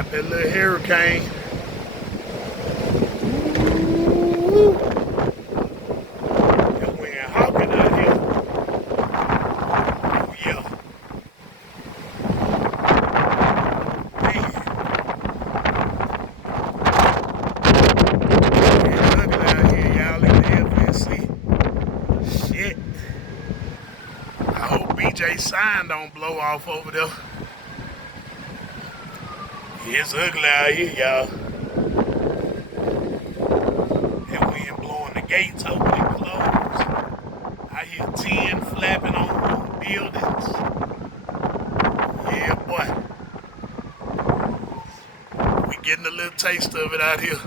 Got that little hurricane. Ooh, that wind hawking out here. Oh yeah, man, it's ugly out here, y'all in the FNC. Shit. I hope BJ sign don't blow off over there. It's ugly out here, y'all. That wind blowing the gates open and closed. I hear tin flapping on buildings. Yeah, boy. We getting a little taste of it out here.